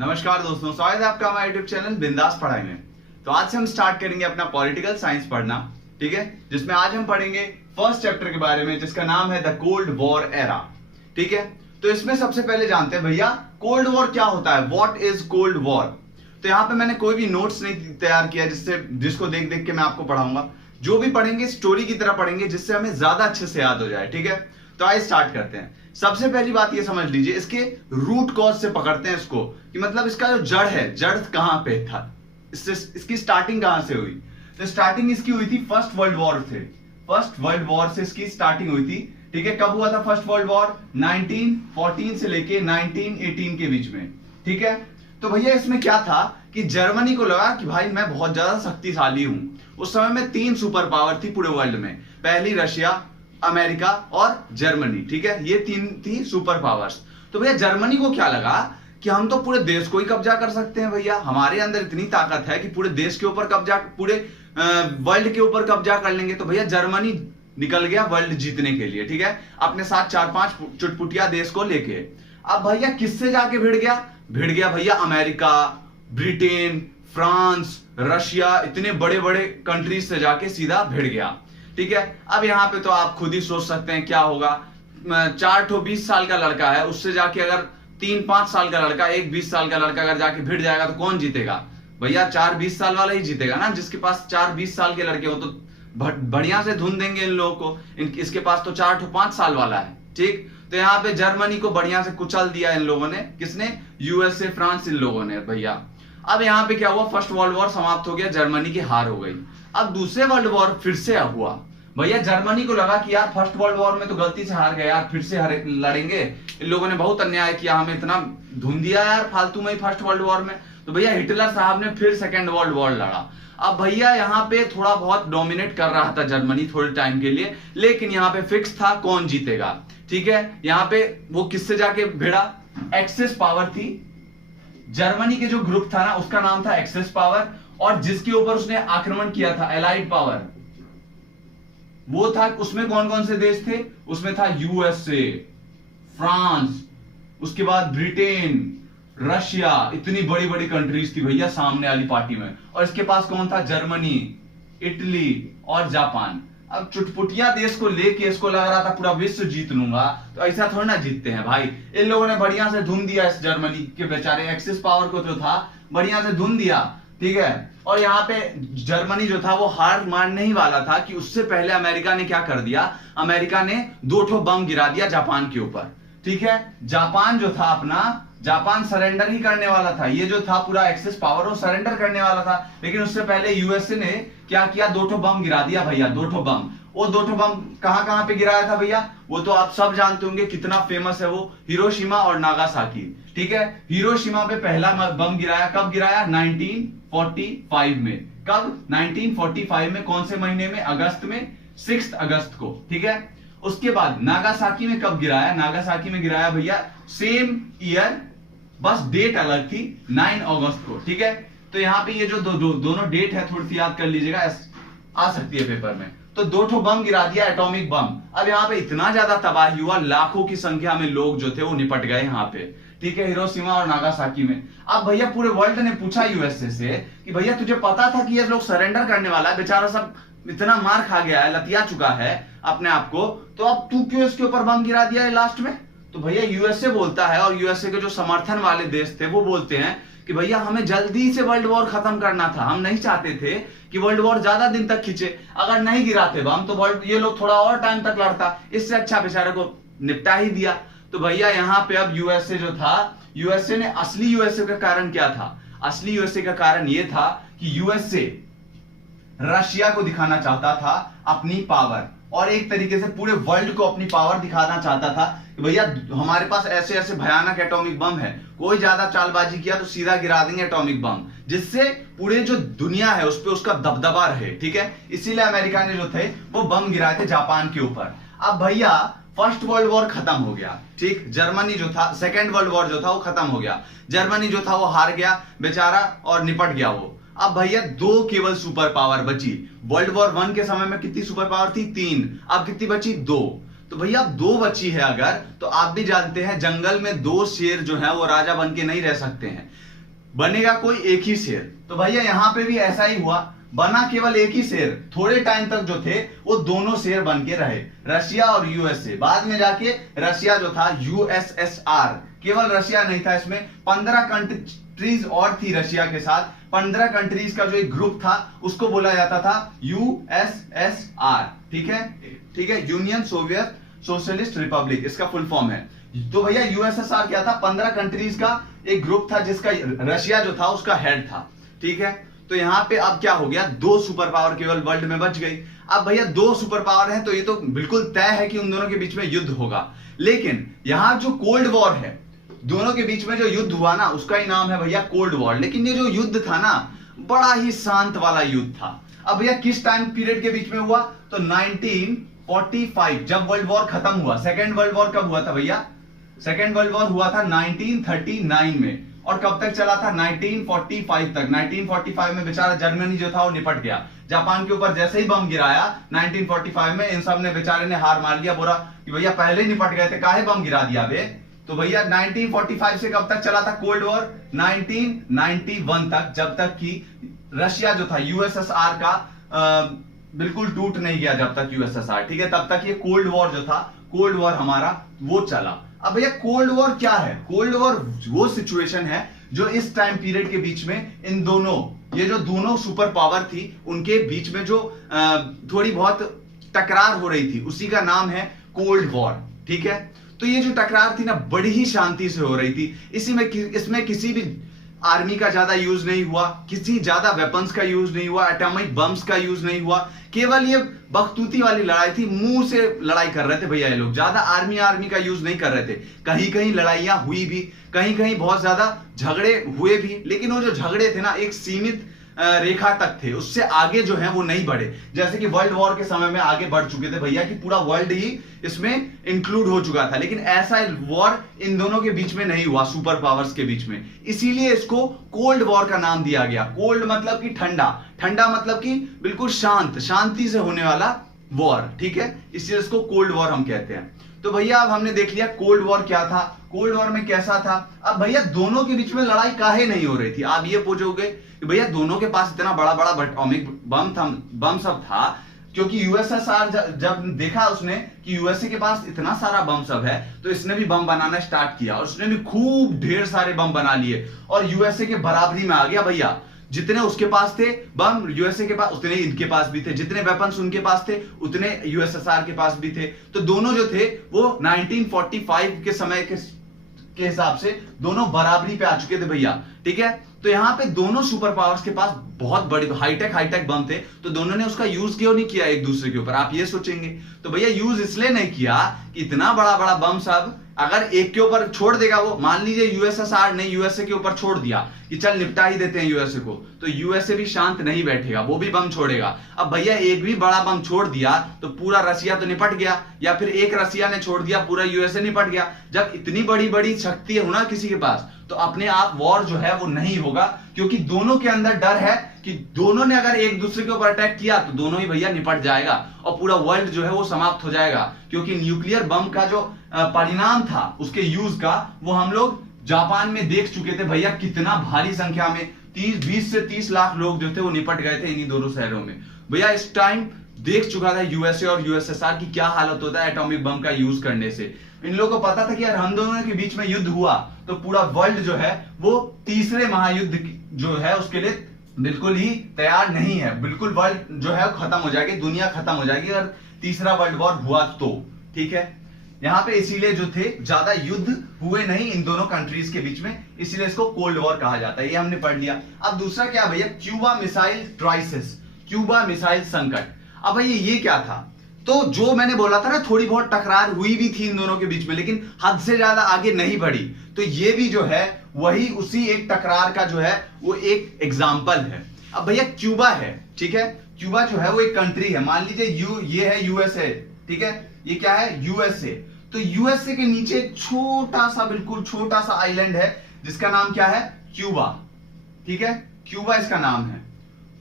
नमस्कार दोस्तों, स्वागत है आपका हमारे यूट्यूब चैनल बिंदास पढ़ाई में। तो आज से हम स्टार्ट करेंगे अपना पॉलिटिकल साइंस पढ़ना, ठीक है, जिसमें आज हम पढ़ेंगे फर्स्ट चैप्टर के बारे में जिसका नाम है द कोल्ड वॉर एरा। ठीक है, तो इसमें सबसे पहले जानते हैं भैया कोल्ड वॉर क्या होता है, व्हाट इज कोल्ड वॉर। तो यहाँ पे मैंने कोई भी नोट्स नहीं तैयार किया जिसको देख देख के मैं आपको पढ़ाऊंगा। जो भी पढ़ेंगे स्टोरी की तरह पढ़ेंगे जिससे हमें ज्यादा अच्छे से याद हो जाए। ठीक है, तो आइए स्टार्ट करते हैं। सबसे पहली बात ये समझ लीजिए, इसके रूट कॉज से पकड़ते हैं इसको कि मतलब इसका जो जड़ है, जड़ कहां पे था, इसकी स्टार्टिंग कहां से हुई। तो स्टार्टिंग इसकी हुई थी फर्स्ट वर्ल्ड वॉर से। फर्स्ट वर्ल्ड वॉर से इसकी स्टार्टिंग हुई थी। ठीक है, कब हुआ था फर्स्ट वर्ल्ड वॉर? 1914 से लेके 1918 के बीच में। ठीक है, तो भैया इसमें क्या था कि जर्मनी को लगा कि भाई मैं बहुत ज्यादा शक्तिशाली हूं। उस समय में 3 सुपर पावर थी पूरे वर्ल्ड में, पहली रशिया, अमेरिका और जर्मनी। ठीक है, ये 3 थी सुपर पावर्स। तो भैया जर्मनी को क्या लगा कि हम तो पूरे देश को ही कब्जा कर सकते हैं भैया, हमारे अंदर इतनी ताकत है कि पूरे देश के ऊपर कब्जा, पूरे वर्ल्ड के ऊपर कब्जा कर लेंगे। तो भैया जर्मनी निकल गया वर्ल्ड जीतने के लिए। ठीक है, अपने साथ 4-5 चुटपुटिया देश को लेके। अब भैया किससे जाके भिड़ गया भैया अमेरिका, ब्रिटेन, फ्रांस, रशिया, इतने बड़े बड़े कंट्रीज से जाके सीधा भिड़ गया। ठीक है, अब यहां पे तो आप खुद ही सोच सकते हैं क्या होगा। 20 साल का लड़का है, उससे जाके अगर 3-5 साल का लड़का, 20 साल का लड़का अगर जाके भिड़ जाएगा तो कौन जीतेगा भैया? 20 साल वाला ही जीतेगा ना। जिसके पास 20 साल के लड़के हो तो बढ़िया से धुन देंगे इन लोगों को। इसके पास तो 5 साल वाला है। ठीक, तो यहाँ पे जर्मनी को बढ़िया से कुचल दिया इन लोगों ने। किसने? यूएसए, फ्रांस, इन लोगों ने भैया। अब यहाँ पे क्या हुआ, फर्स्ट वर्ल्ड वॉर समाप्त हो गया, जर्मनी की हार हो गई। अब दूसरे वर्ल्ड वॉर फिर से हुआ भैया। जर्मनी को लगा कि यार फर्स्ट वर्ल्ड वॉर में तो गलती से हार गए यार, फिर से लड़ेंगे, इन लोगों ने बहुत अन्याय किया, हमें इतना धुन दिया यार फालतू में ही फर्स्ट वर्ल्ड वॉर में। तो भैया हिटलर साहब ने फिर सेकेंड वर्ल्ड वॉर लड़ा। अब भैया यहाँ पे थोड़ा बहुत डोमिनेट कर रहा था जर्मनी थोड़े टाइम के लिए, लेकिन यहाँ पे फिक्स था कौन जीतेगा। ठीक है, यहाँ पे वो किससे जाके भिड़ा? एक्सेस पावर थी। जर्मनी के जो ग्रुप था ना उसका नाम था एक्सेस पावर, और जिसके ऊपर उसने आक्रमण किया था एलाइड पावर, वो था, उसमें कौन कौन से देश थे? उसमें था यूएसए, फ्रांस, उसके बाद ब्रिटेन, रशिया, इतनी बड़ी बड़ी कंट्रीज थी भैया सामने वाली पार्टी में। और इसके पास कौन था? जर्मनी, इटली और जापान। अब चुटपुटिया देश को लेके इसको लग रहा था पूरा विश्व जीत लूंगा, तो ऐसा थोड़ा ना जीतते हैं भाई। इन लोगों ने बढ़िया से धुन दिया इस जर्मनी के बेचारे एक्सिस पावर को, जो था बढ़िया से धुन दिया। ठीक है, और यहाँ पे जर्मनी जो था वो हार मानने ही वाला था कि उससे पहले अमेरिका ने क्या कर दिया, अमेरिका ने 2 बम गिरा दिया जापान के ऊपर। ठीक है, जापान जो था अपना, जापान सरेंडर ही करने वाला था। ये जो था पूरा एक्सेस पावर वो सरेंडर करने वाला था, लेकिन उससे पहले यूएसए ने क्या किया, 2 बम गिरा दिया भैया, 2 बम। वो 2 बम कहां कहां पे गिराया था भैया? वो तो आप सब जानते होंगे, कितना फेमस है वो, हिरोशिमा और नागासाकी। ठीक है, हिरोशिमा पे पहला बम गिराया, कब गिराया? 1945 में। कब? 1945 में। कौन से महीने में? अगस्त में, 6 अगस्त को। ठीक है, उसके बाद नागासाकी में कब गिराया? नागासाकी में गिराया भैया सेम ईयर, बस डेट अलग थी, 9 अगस्त को। ठीक है, तो यहाँ पे ये जो दोनों डेट है थोड़ी सी याद कर लीजिएगा, आ सकती है पेपर में। तो 2 बम गिरा दिया, एटॉमिक बम। अब यहाँ पे इतना ज्यादा तबाही हुआ, लाखों की संख्या में लोग जो थे वो निपट गए यहाँ पे। ठीक है, हिरोशिमा और नागासाकी में। अब भैया पूरे वर्ल्ड ने पूछा यूएसए से कि भैया तुझे पता था कि ये लोग सरेंडर करने वाला है, बेचारा सब इतना मार खा गया है, लतिया चुका है अपने आप को, तो अब तू क्यों इसके ऊपर बम गिरा दिया है लास्ट में? तो भैया यूएसए बोलता है, और यूएसए के जो समर्थन वाले देश थे वो बोलते हैं कि भैया हमें जल्दी से वर्ल्ड वॉर खत्म करना था, हम नहीं चाहते थे कि वर्ल्ड वॉर ज्यादा दिन तक खींचे। अगर नहीं गिराते बम तो वर्ल्ड, ये लोग थोड़ा और टाइम तक लड़ता, इससे अच्छा बेचारे को निपटा ही दिया। तो भैया यहाँ पे अब यूएसए जो था, यूएसए ने, असली यूएसए का कारण क्या था? असली यूएसए का कारण ये था कि यूएसए रशिया को दिखाना चाहता था अपनी पावर, और एक तरीके से पूरे वर्ल्ड को अपनी पावर दिखाना चाहता था कि भैया हमारे पास ऐसे ऐसे भयानक एटॉमिक बम है, कोई ज्यादा चालबाजी किया तो सीधा गिरा देंगे एटॉमिक बम, जिससे पूरे जो दुनिया है उस पर उसका दबदबा रहे। ठीक है, इसीलिए अमेरिका ने जो थे वो बम गिराए थे जापान के ऊपर। अब भैया फर्स्ट वर्ल्ड वॉर खत्म हो गया। ठीक, जर्मनी जो था, सेकेंड वर्ल्ड वॉर जो था वो खत्म हो गया, जर्मनी जो था वो हार गया बेचारा और निपट गया वो। अब भैया 2 केवल सुपर पावर बची। वर्ल्ड वॉर 1 के समय में कितनी सुपर पावर थी? 3। अब कितनी बची? 2। तो भैया अब दो बची है अगर, तो आप भी जानते हैं जंगल में दो शेर जो है वो राजा बन के नहीं रह सकते हैं, बनेगा कोई एक ही शेर। तो भैया यहां पे भी ऐसा ही हुआ, बना केवल एक ही शेर। थोड़े टाइम तक जो थे वो दोनों शेर बन के रहे, रशिया और यूएसए। बाद में जाके रशिया जो था यूएसएसआर, केवल रशिया नहीं था, इसमें 15 कंट्रीज और थी रशिया के साथ। 15 कंट्रीज का जो एक ग्रुप था उसको बोला जाता था यूएसएसआर। ठीक है, ठीक है, यूनियन सोवियत सोशलिस्ट रिपब्लिक इसका फुल फॉर्म है। तो भैया यूएसएसआर क्या था, 15 कंट्रीज का एक ग्रुप था जिसका रशिया जो था उसका हेड था। ठीक है, तो यहां पे अब क्या हो गया, दो सुपर पावर केवल वर्ल्ड में बच गई। अब भैया दो सुपर पावर है तो ये तो बिल्कुल तय है कि उन दोनों के बीच में युद्ध होगा। लेकिन यहां जो कोल्ड वॉर है, दोनों के बीच में जो युद्ध हुआ ना उसका ही नाम है भैया कोल्ड वॉर। लेकिन ये जो युद्ध था ना बड़ा ही शांत वाला युद्ध था। अब भैया किस टाइम पीरियड के बीच में हुआ, तो 1945 जब वर्ल्ड वॉर खत्म हुआ। सेकेंड वर्ल्ड वॉर कब हुआ था भैया, सेकेंड वर्ल्ड वॉर हुआ था 1939 में, और कब तक चला था, 1945 तक। 1945 में बेचारा जर्मनी जो था वो निपट गया। जापान के ऊपर जैसे ही बम गिराया 1945 में, इन सब ने बेचारे ने हार मान लिया, बोला कि भैया पहले निपट गए थे, काहे बम गिरा दिया बे। तो भैया 1945 से कब तक चला था कोल्ड वॉर, 1991 तक, जब तक कि रशिया जो था यूएसएसआर का बिल्कुल टूट नहीं गया, जब तक यूएसएसआर। ठीक है, तब तक ये कोल्ड वॉर जो था, कोल्ड वॉर हमारा वो चला। अब भैया कोल्ड वॉर क्या है, कोल्ड वॉर वो सिचुएशन है जो इस टाइम पीरियड के बीच में इन दोनों, ये जो दोनों सुपर पावर थी उनके बीच में जो थोड़ी बहुत टकरार हो रही थी, उसी का नाम है कोल्ड वॉर। ठीक है, तो ये जो टकरार थी ना बड़ी ही शांति से हो रही थी। इसमें किसी भी आर्मी का ज्यादा यूज नहीं हुआ, किसी ज्यादा वेपन्स का यूज नहीं हुआ, एटॉमिक बम्स का यूज नहीं हुआ, केवल ये बख्तूती वाली लड़ाई थी। मुंह से लड़ाई कर रहे थे भैया ये लोग, ज्यादा आर्मी का यूज नहीं कर रहे थे। कहीं कहीं लड़ाइयां हुई भी, कहीं कहीं बहुत ज्यादा झगड़े हुए भी, लेकिन वो जो झगड़े थे ना एक सीमित रेखा तक थे, उससे आगे जो है वो नहीं बढ़े। जैसे कि वर्ल्ड वॉर के समय में आगे बढ़ चुके थे भैया कि पूरा वर्ल्ड ही इसमें इंक्लूड हो चुका था, लेकिन ऐसा वॉर इन दोनों के बीच में नहीं हुआ, सुपर पावर्स के बीच में। इसीलिए इसको कोल्ड वॉर का नाम दिया गया। कोल्ड मतलब कि ठंडा, ठंडा मतलब कि बिल्कुल शांत, शांति से होने वाला वॉर। ठीक है, इसलिए इसको कोल्ड वॉर हम कहते हैं। तो भैया अब हमने देख लिया कोल्ड वॉर क्या था, कोल्ड वॉर में कैसा था। अब भैया दोनों के बीच में लड़ाई काहे नहीं हो रही थी, आप ये पूछोगे कि भैया दोनों के पास इतना बड़ा बड़ा एटॉमिक बम सब था, क्योंकि यूएसएसआर जब देखा उसने कि यूएसए के पास इतना सारा बम सब है, तो इसने भी बम बनाना स्टार्ट किया, और उसने भी खूब ढेर सारे बम बना लिए, और यूएसए के बराबरी में आ गया भैया। जितने उसके पास थे बम यूएसए के पास, उतने इनके पास भी थे। जितने वेपन्स उनके पास थे उतने यूएसएसआर के पास भी थे। तो दोनों जो थे वो 1945 के समय के हिसाब से दोनों बराबरी पे आ चुके थे भैया। ठीक है, तो यहां पे दोनों सुपर पावर्स के पास बहुत बड़े हाईटेक बम थे, तो दोनों ने उसका यूज क्यों नहीं किया एक दूसरे के ऊपर, आप ये सोचेंगे। तो भैया यूज इसलिए नहीं किया कि इतना बड़ा बड़ा बम सब अगर एक के ऊपर छोड़ देगा, वो मान लीजिए यूएसएसआर ने यूएसए के ऊपर छोड़ दिया कि चल निपटा ही देते हैं यूएसए को, तो यूएसए भी शांत नहीं बैठेगा, वो भी बम छोड़ेगा। अब भैया एक भी बड़ा बम छोड़ दिया तो पूरा रशिया तो निपट गया, या फिर एक रशिया ने छोड़ दिया पूरा यूएसए निपट गया। जब इतनी बड़ी बड़ी शक्ति है ना किसी के पास, तो अपने आप वॉर जो है वो नहीं होगा, क्योंकि दोनों के अंदर डर है कि दोनों ने अगर एक दूसरे के ऊपर अटैक किया तो दोनों ही भैया निपट जाएगा, और पूरा वर्ल्ड जो है वो समाप्त हो जाएगा। क्योंकि न्यूक्लियर बम का जो परिणाम था उसके यूज का, वो हम लोग जापान में देख चुके थे भैया, कितना भारी संख्या में 20 से 30 लाख लोग जो थे वो निपट गए थे इन्हीं दोनों शहरों में भैया। इस टाइम देख चुका था यूएसए और यूएसएसआर की क्या हालत होता है एटॉमिक बम का यूज करने से। इन लोगों को पता था कि यार हम दोनों के बीच में युद्ध हुआ तो पूरा वर्ल्ड जो है वो तीसरे महायुद्ध जो है उसके लिए बिल्कुल ही तैयार नहीं है। बिल्कुल वर्ल्ड जो है खत्म हो जाएगी, दुनिया खत्म हो जाएगी अगर तीसरा वर्ल्ड वॉर हुआ तो। ठीक है, यहां पे इसीलिए जो थे ज्यादा युद्ध हुए नहीं इन दोनों कंट्रीज के बीच में, इसीलिए इसको कोल्ड वॉर कहा जाता है। ये हमने पढ़ लिया। अब दूसरा क्या भैया, Cuba missile crisis, Cuba missile संकट। अब भैया ये क्या था, तो जो मैंने बोला था ना थोड़ी बहुत टकरार हुई भी थी इन दोनों के बीच में, लेकिन हद से ज्यादा आगे नहीं बढ़ी। तो ये भी जो है वही उसी एक टकरार का जो है वो एक एग्जाम्पल है। अब भैया क्यूबा है, ठीक है, क्यूबा जो है वो एक कंट्री है। मान लीजिए ये है यूएसए, ठीक है, ये क्या है यूएसए। तो यूएसए के नीचे एक छोटा सा, बिल्कुल छोटा सा आइलैंड है जिसका नाम क्या है, क्यूबा। ठीक है, क्यूबा इसका नाम है।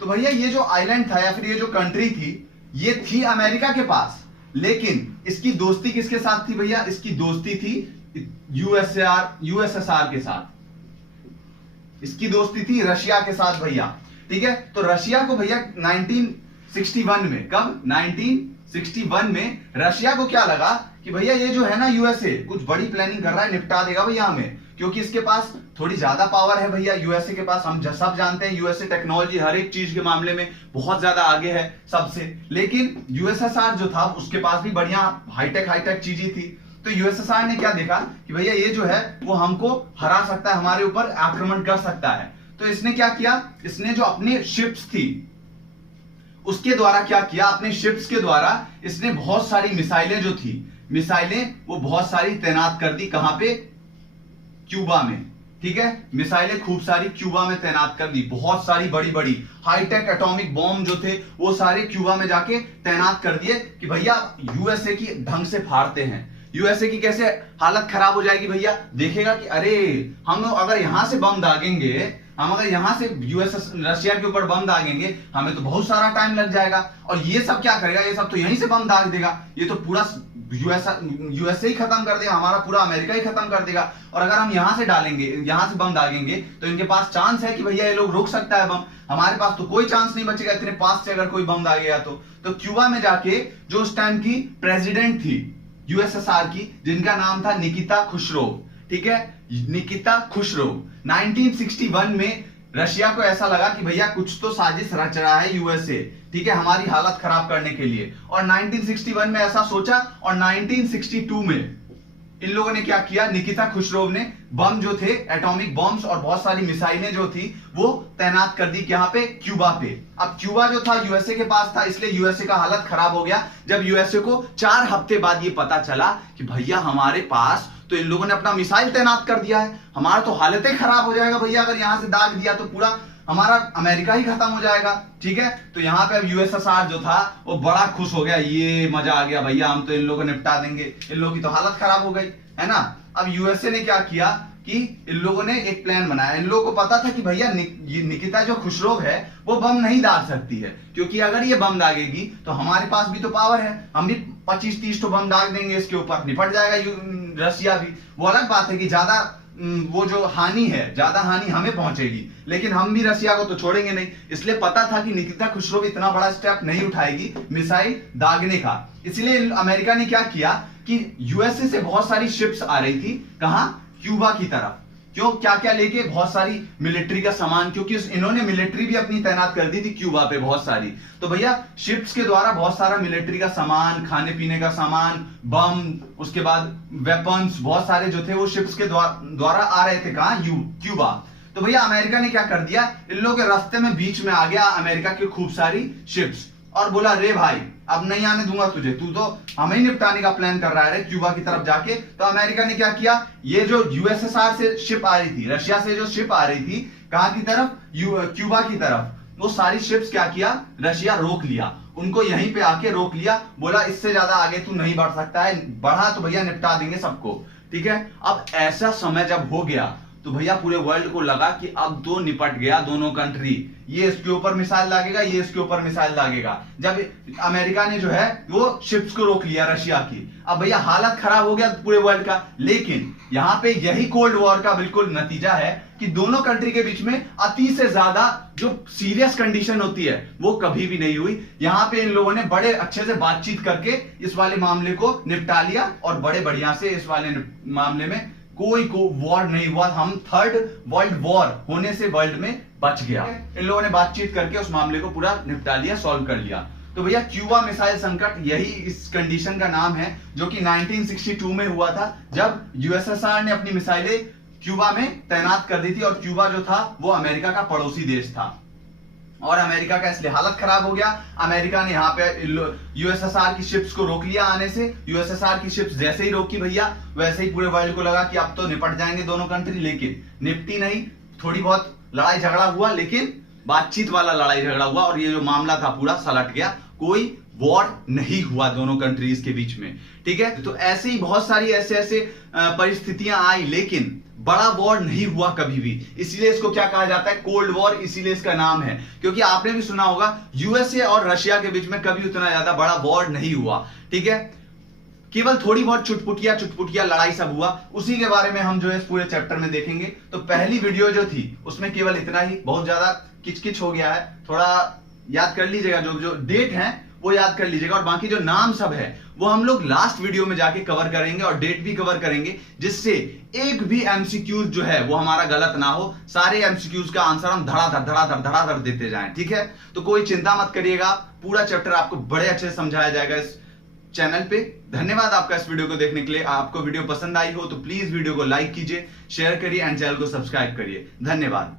तो भैया ये जो आइलैंड था या फिर ये जो कंट्री थी, ये थी अमेरिका के पास, लेकिन इसकी दोस्ती किसके साथ थी भैया? इसकी दोस्ती थी यूएसएसआर के साथ। इसकी दोस्ती थी रशिया के साथ भैया, ठीक है। तो रशिया को भैया 1961 में, कब? 1961 में रशिया को क्या लगा कि भैया ये जो है ना यूएसए कुछ बड़ी प्लानिंग कर रहा है, निपटा देगा भैया हमें, क्योंकि इसके पास थोड़ी ज्यादा पावर है भैया यूएसए के पास। हम सब जानते हैं यूएसए टेक्नोलॉजी हर एक चीज के मामले में बहुत ज्यादा आगे है सबसे। लेकिन यूएसएसआर जो था उसके पास भी बढ़िया हाईटेक चीजें थी। तो यूएसएसआर ने क्या देखा कि भैया ये जो है वो हमको हरा सकता है, हमारे ऊपर आक्रमण कर सकता है। तो इसने क्या किया, इसने जो अपनी शिप्स थी उसके द्वारा क्या किया, अपने शिप्स के द्वारा इसने बहुत सारी मिसाइलें जो थी, मिसाइलें वो बहुत सारी तैनात कर दी। कहां पे? क्यूबा में, ठीक है। मिसाइलें खूब सारी क्यूबा में तैनात कर दी, बहुत सारी बड़ी बड़ी हाईटेक एटॉमिक बॉम्ब जो थे वो सारे क्यूबा में जाके तैनात कर दिए कि भैया यूएसए की ढंग से फाड़ते हैं। यूएसए की कैसे हालत खराब हो जाएगी भैया, देखेगा कि अरे हम अगर यहां से बम दागेंगे, हम अगर यहां से रशिया के ऊपर बम दागेंगे हमें तो बहुत सारा टाइम लग जाएगा, और ये सब क्या करेगा, ये सब तो यहीं से बम दाग देगा, ये तो पूरा यूएसए ही खत्म कर देगा, हमारा पूरा अमेरिका ही खत्म कर देगा। और अगर हम यहां से डालेंगे, यहां से बम दागेंगे तो इनके पास चांस है कि भैया ये लोग रोक सकता है बम, हमारे पास तो कोई चांस नहीं बचेगा इतने पास से अगर कोई बम दागेगा तो क्यूबा में जाके जो उस टाइम की प्रेसिडेंट थी यूएसएसआर की, जिनका नाम था निकिता खुसरोव, ठीक है, निकिता खुसरोव, 1961 में रशिया को ऐसा लगा कि भैया कुछ तो साजिश रच रहा है यूएसए, ठीक है, हमारी हालत खराब करने के लिए। और 1961 में ऐसा सोचा, और 1962 में इन लोगों ने क्या किया, निकिता खुसरोव ने बम जो थे, एटॉमिक बॉम्ब्स और बहुत सारी मिसाइलें जो थी वो तैनात कर दी। यहाँ पे? क्यूबा पे। अब क्यूबा जो था यूएसए के पास था, इसलिए यूएसए का हालत खराब हो गया जब यूएसए को 4 हफ्ते बाद ये पता चला कि भैया हमारे पास तो इन लोगों ने अपना मिसाइल तैनात कर दिया है, हमारा तो हालत खराब हो जाएगा भैया, अगर यहां से दाग दिया तो पूरा हमारा अमेरिका ही खत्म हो जाएगा, ठीक है। तो यहाँ पे अब यूएसएसआर जो था वो बड़ा खुश हो गया, ये मजा आ गया भैया, हम तो इन लोगों को निपटा देंगे, इन लोगों की तो हालत खराब हो गई है ना। अब यूएसए ने क्या किया कि इन लोगों ने एक प्लान बनाया। इन लोगों को पता था कि भैया निकिता जो खुसरोव है वो बम नहीं दाग सकती है, क्योंकि अगर ये बम दागेगी तो हमारे पास भी तो पावर है, हम भी 25-30 तो बम दाग देंगे इसके ऊपर, निपट जाएगा रशिया भी। वो अलग बात है कि ज्यादा वो जो हानि है, ज्यादा हानि हमें पहुंचेगी, लेकिन हम भी रशिया को तो छोड़ेंगे नहीं। इसलिए पता था कि निकिता खुसरोव इतना बड़ा स्टेप नहीं उठाएगी मिसाइल दागने का। इसलिए अमेरिका ने क्या किया कि यूएसए से बहुत सारी शिप्स आ रही थी, कहां? क्यूबा की तरफ। क्यों? क्या क्या लेके? बहुत सारी मिलिट्री का सामान, क्योंकि इन्होंने मिलिट्री भी अपनी तैनात कर दी थी क्यूबा पे बहुत सारी। तो भैया शिप्स के द्वारा बहुत सारा मिलिट्री का सामान, खाने पीने का सामान, बम, उसके बाद वेपन्स, बहुत सारे जो थे वो शिप्स के द्वारा आ रहे थे। कहां? क्यूबा। तो भैया अमेरिका ने क्या कर दिया, इन लोगों के रास्ते में बीच में आ गया अमेरिका की खूब सारी शिप्स और बोला, रे भाई अब नहीं आने दूंगा तुझे, तू तो हमें ही निपटाने का प्लान कर रहा है क्यूबा की तरफ जाके। तो अमेरिका ने क्या किया, ये जो यूएसएसआर से शिप आ रही थी, रशिया से जो शिप आ रही थी, कहां की तरफ? क्यूबा की तरफ, वो सारी शिप्स क्या किया, रशिया रोक लिया, उनको यहीं पे आके रोक लिया, बोला इससे ज्यादा आगे तू नहीं बढ़ सकता है, बढ़ा तो भैया निपटा देंगे सबको, ठीक है। अब ऐसा समय जब हो गया तो भैया पूरे वर्ल्ड को लगा कि अब तो निपट गया दोनों कंट्री, ये इसके ऊपर मिसाइल दागेगा, ये इसके ऊपर मिसाइल दागेगा। जब अमेरिका ने जो है वो शिप्स को रोक लिया रशिया की, अब भैया हालत खराब हो गया पूरे वर्ल्ड का। लेकिन यहां पे यही कोल्ड वॉर का बिल्कुल नतीजा है कि दोनों कंट्री के बीच में अति से ज्यादा जो सीरियस कंडीशन होती है वो कभी भी नहीं हुई। यहां पे इन लोगों ने बड़े अच्छे से बातचीत करके इस वाले मामले को निपटा लिया, और बड़े बढ़िया से इस वाले मामले में कोई वॉर नहीं हुआ। हम 3rd वर्ल्ड वॉर होने से वर्ल्ड में बच गया। इन लोगों ने बातचीत करके उस मामले को पूरा निपटा लिया, सॉल्व कर लिया। तो भैया क्यूबा मिसाइल संकट, यही इस कंडीशन का नाम है, जो कि 1962 में हुआ था, जब यूएसएसआर ने अपनी मिसाइलें क्यूबा में तैनात कर दी थी, और क्यूबा जो था वो अमेरिका का पड़ोसी देश था, और अमेरिका का इसलिए हालत खराब हो गया। अमेरिका ने यहाँ पे यूएसएसआर की शिप्स को रोक लिया आने से। यूएसएसआर की शिप्स जैसे ही रोकी भैया, वैसे ही पूरे वर्ल्ड को लगा कि अब तो निपट जाएंगे दोनों कंट्री, लेकिन निपटी नहीं। थोड़ी बहुत लड़ाई झगड़ा हुआ, लेकिन बातचीत वाला लड़ाई झगड़ा हुआ, और ये जो मामला था पूरा सलट गया, कोई वॉर नहीं हुआ दोनों कंट्रीज के बीच में, ठीक है। तो ऐसे ही बहुत सारी ऐसे परिस्थितियां आई, लेकिन बड़ा वॉर नहीं हुआ कभी भी, इसीलिए इसको क्या कहा जाता है, कोल्ड वॉर, इसीलिए इसका नाम है। क्योंकि आपने भी सुना होगा यूएसए और रशिया के बीच में कभी उतना ज्यादा बड़ा वॉर नहीं हुआ, ठीक है। केवल थोड़ी बहुत चुटपुटिया लड़ाई सब हुआ, उसी के बारे में हम जो है इस पूरे चैप्टर में देखेंगे। तो पहली वीडियो जो थी उसमें केवल इतना ही, बहुत ज्यादा किचकिच हो गया है, थोड़ा याद कर लीजिएगा, जो डेट है वो याद कर लीजिएगा, और बाकी जो नाम सब है वो हम लोग लास्ट वीडियो में जाके कवर करेंगे और डेट भी कवर करेंगे, जिससे एक भी एमसीक्यूज जो है वो हमारा गलत ना हो, सारे एमसीक्यूज का आंसर हम धड़ाधड़ देते जाएं, ठीक है। तो कोई चिंता मत करिएगा, पूरा चैप्टर आपको बड़े अच्छे से समझाया जाएगा इस चैनल पे। धन्यवाद आपका इस वीडियो को देखने के लिए। आपको वीडियो पसंद आई हो तो प्लीज वीडियो को लाइक कीजिए, शेयर करिए एंड चैनल को सब्सक्राइब करिए। धन्यवाद।